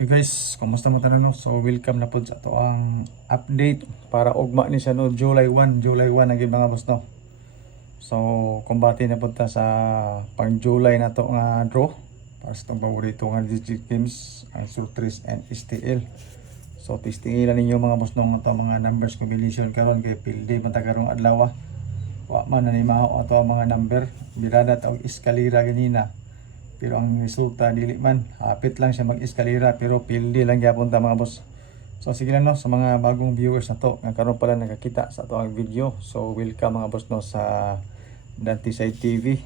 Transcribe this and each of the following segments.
Hey guys, kumusta mo tanan no? So welcome na po sa ato ang update para ugma ni siya no July 1 na gyud mga boss no. So kumbati na punta sa pang July na to nga draw para sa tong paborito nga digit games ang Surtris and STL. So testingilan ninyo mga boss no ato mga numbers combination karon kay pildi man ta karong adlaw. Wa man na ni mao ato ang mga number birada ta og eskalera ganina. Pero ang resulta dili man, hapit lang siya mag-eskalera pero pildi lang gyapon ta mga boss. So sige lang no sa mga bagong viewers na to nga karon pala nakakita sa atong video. So welcome mga boss no sa Dante Side TV.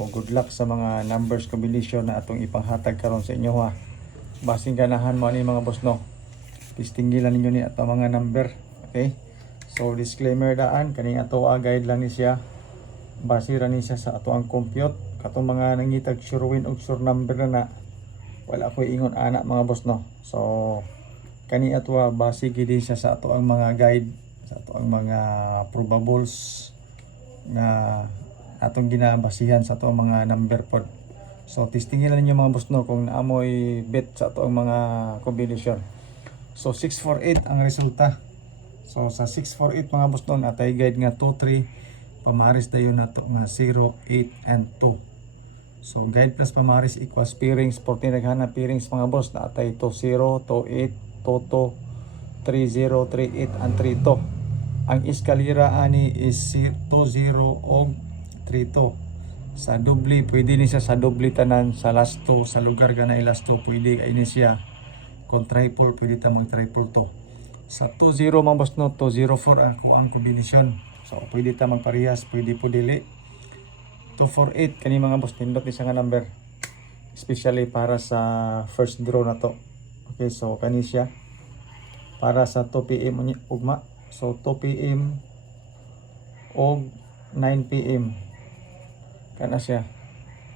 O good luck sa mga numbers combination na atong ipanghatag karon sa inyo ha. Basing ganahan mo ani mga boss no. Tistinggilan ninyo ni ato mga number. Okay? So disclaimer daan kani ato guide lang ni siya. Base ra ni siya sa ato ang compute katong mga nangitag sure win og sure number na wala ko ingon ana mga boss no. So kani ato base gid siya sa ato ang mga guide sa ato ang mga probables nga atong ginabasihan sa ato ang mga number pod. So testingilan ninyo mga boss no kung naamoy bet sa ato ang mga combination. So 648 ang resulta. So sa 648 mga boss no atay guide nga 2-3 pamaris dayon nato nga 0, 8 and 2. So guide plus pamaris equals pairings 14 naghanap pairings mga boss na atay 2-0, 2-8, 2-2, 3-0, 3-8 and 3-2. Ang eskalera ani is 2-0 og 3-2. Sa doble pwede ni siya sa doble tanan sa last 2 sa lugar ganay last 2 pwede kay ni siya. Kung triple pwede ta mag triple 2. Sa 2-0 mga boss no 2-0-4 ako ang kombinasyon. So pwede ta magparehas, pwede po dili. 248 kani mga boss nindot ni siya nga number. Especially para sa first draw na to. Okay, so kani siya para sa 2 PM ugma. So 2 PM og 9 PM. Kana siya.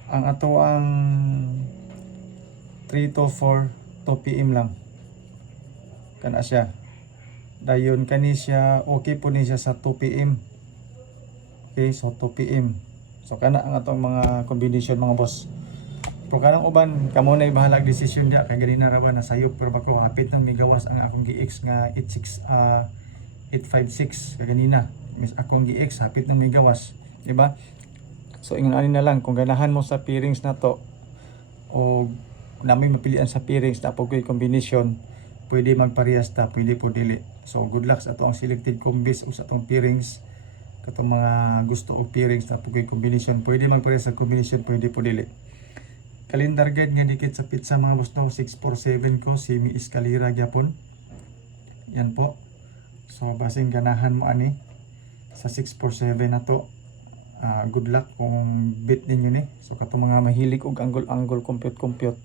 Ang ato ang 3 to 4 2 PM lang. Kana siya. Dayon kani siya okay po ni siya sa 2 PM. Okay, so 2 PM. So kana ang atong mga combination mga boss. Pero kanang uban kamo na bahala decision dia kay ganina ra ba nasayop pero bako hapit nang migawas ang akong GX nga 856 kay ganina. Mis akong GX hapit nang migawas, di ba? So ingon ani na lang kung ganahan mo sa pairings na to o namay mapilian sa pairings na pugay combination, pwede magparehas ta, pwede po dili. So good luck sa atong selected combis o sa atong pairings. Katong mga gusto og pairings na pugay combination, pwede magparehas sa combination, pwede po dili. Calendar guide nga dikit sa pizza mga boss no 647 ko semi eskalera gyapon. Yan po. So basing ganahan mo ani sa 647 na to. Good luck kung bit ninyo ni. So katong mga mahilig og angle compute.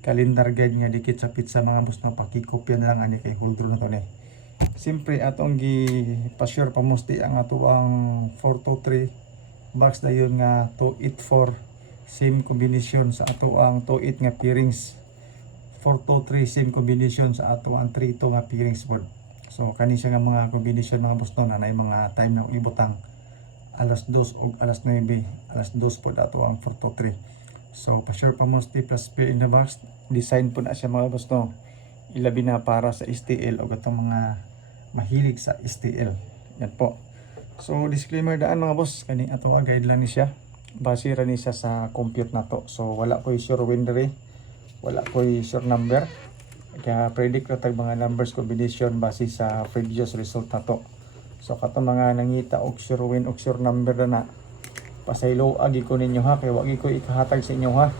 Calendar guide nga dikit sa pizza mga boss no pakikopya na lang ani kay holdro na to ni. Siyempre atong gi-pa-share pamusti ang ato ang 423 box dayon nga 284 same combination sa ato ang 28 nga pairings 423 same combination sa ato ang 32 nga pairings pod. So kani siya nga mga combination mga boss no na mga time na ibutang alas 2 ug alas 9 alas 2 pod ato ang 423. So pa-share pamusti plus pair in the box design po na siya mga boss no ilabi na para sa STL o gatong mga mahilig sa STL. Yan po. So disclaimer daan mga boss, kani ato guide lang ni siya. Base ra ni siya sa compute na to. So wala koy sure win diri. Wala koy sure number. Kaya predict ra tag mga numbers combination base sa previous result na to. So katong mga nangita og sure win og sure number na pasaylo agi ko ninyo ha kay wagi ko ikahatag sa inyo ha.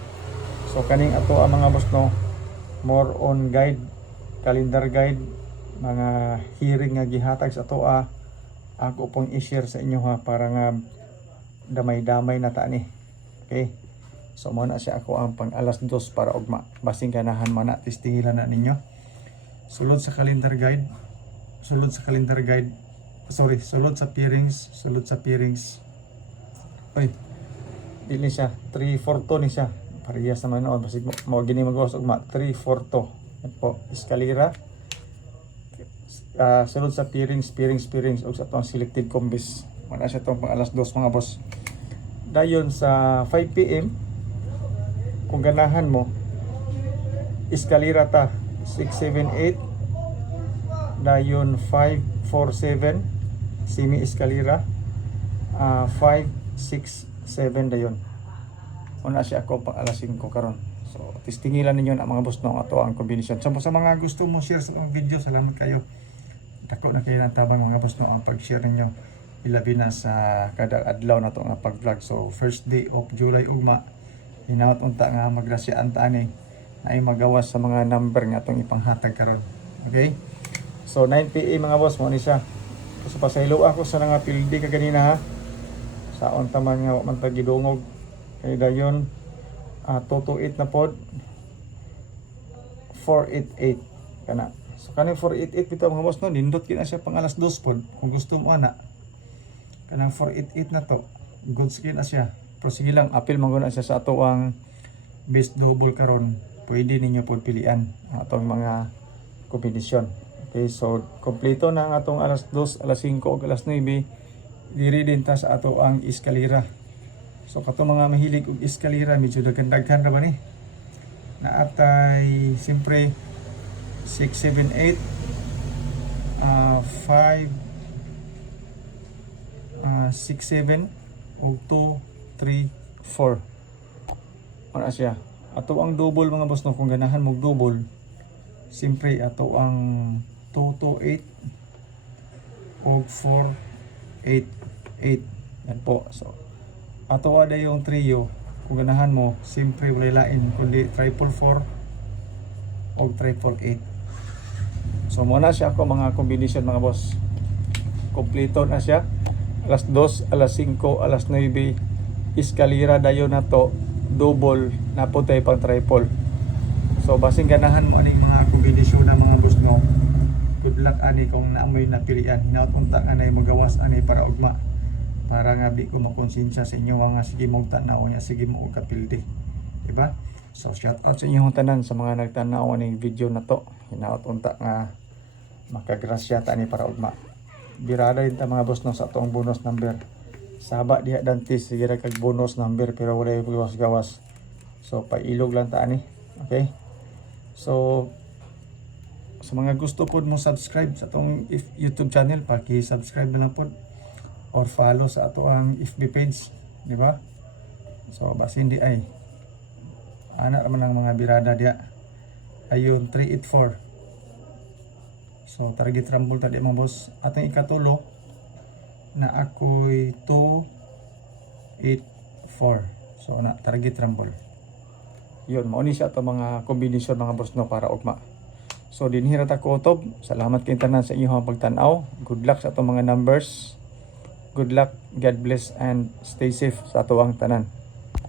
So kaning ato ang mga boss no more on guide, calendar guide, mga hearing nga gihatag sa ato ako pong i-share sa inyo ha para nga damay-damay na ta ni. Okay? So mo na siya ako ang pang alas 2 para ugma. Basing ganahan man na testihilan na ninyo. Sulod sa calendar guide. Sulod sa pairings. Oy. Dili siya 342 ni siya. Parehas naman noon basig mo gini magawas ugma 342. Yan po, eskalera. Sulod sa pairings og sa atong selected combis. Wala siya tong pang alas 2 mga boss. Dayon sa 5 PM kung ganahan mo Escalera ta 678, dayon 547 semi escalera, 567 dayon. Una siya ako pang alas 5 karon. So testingilan ninyo na mga boss no ato ang combination. So sa mga gusto mo share sa mga video, salamat kayo. Dako na kayo ng tabang mga boss no ang pag-share ninyo, ilabi na sa kada adlaw na to nga pag-vlog. So first day of July ugma, hinaot unta nga magrasyaan ta ani ay magawas sa mga number nga atong ipanghatag karon. Okay? So 9 PM mga boss mo ni siya. So pasaylo ako sa nga pildi ka ganina ha. Saon ta man nga wa man ta gidungog. Kay dayon 228 na pod 488 kana. So kanang 488 bitaw mga boss no, nindot kina siya pang alas 2 pod kung gusto mo ana. Kanang 488 na to, goods na siya. Pero sige lang, apil man siya sa ato ang best double karon. Pwede ninyo pod pilian ang atong mga kombinasyon. Okay, so kompleto na ang atong alas 2, alas 5 ug alas 9. Diri din ta sa ato ang eskalera. So kato mga mahilig og eskalera, medyo daghan-daghan ra ba ni? Naatay siyempre 678 5 6 7 og 2 3 4. Ano siya? Ato ang double mga boss no, kung ganahan mo double, siyempre ato ang 228 og 488. Yan po. So ato ada yung trio, kung ganahan mo siyempre wala lain kundi 444 og 388. So muna siya ako mga combination mga boss. Kompleto na siya. Alas 2, alas 5, alas 9, eskalera dayon na to, double na po tayo pang triple. So basing ganahan mo aning mga kombinasyon na mga boss mo, good luck ani kung naamoy na pilian. Hinaot unta anay magawas ani para ugma, para nga di ko makonsensya sa inyo nga sige mo tanaw nya, sige mo kapildi, diba? So shout out sa inyong tanan sa mga nagtanaw aning video na to. Hinaot unta nga makagrasya ta ni para ugma. Birada din ta mga boss no sa atong bonus number. Saba diha dantis sige ra kag bonus number pero wala gawas-gawas. So pailog lang ta ani. Okay? So sa mga gusto pod mo subscribe sa atong YouTube channel, paki-subscribe na lang pod or follow sa ato ang FB page, di ba? So basin di ay ana man ang mga birada diha. Ayun 384. So target rumble tadi mga boss. Atong ikatulo na ako'y 284. So na target rumble. Yun, mao ni siya to mga combination mga boss no para ugma. So dinhi ra ta ko utob. Salamat kay tanan sa inyong pagtan-aw. Good luck sa atong mga numbers. Good luck, God bless and stay safe sa ato ang tanan.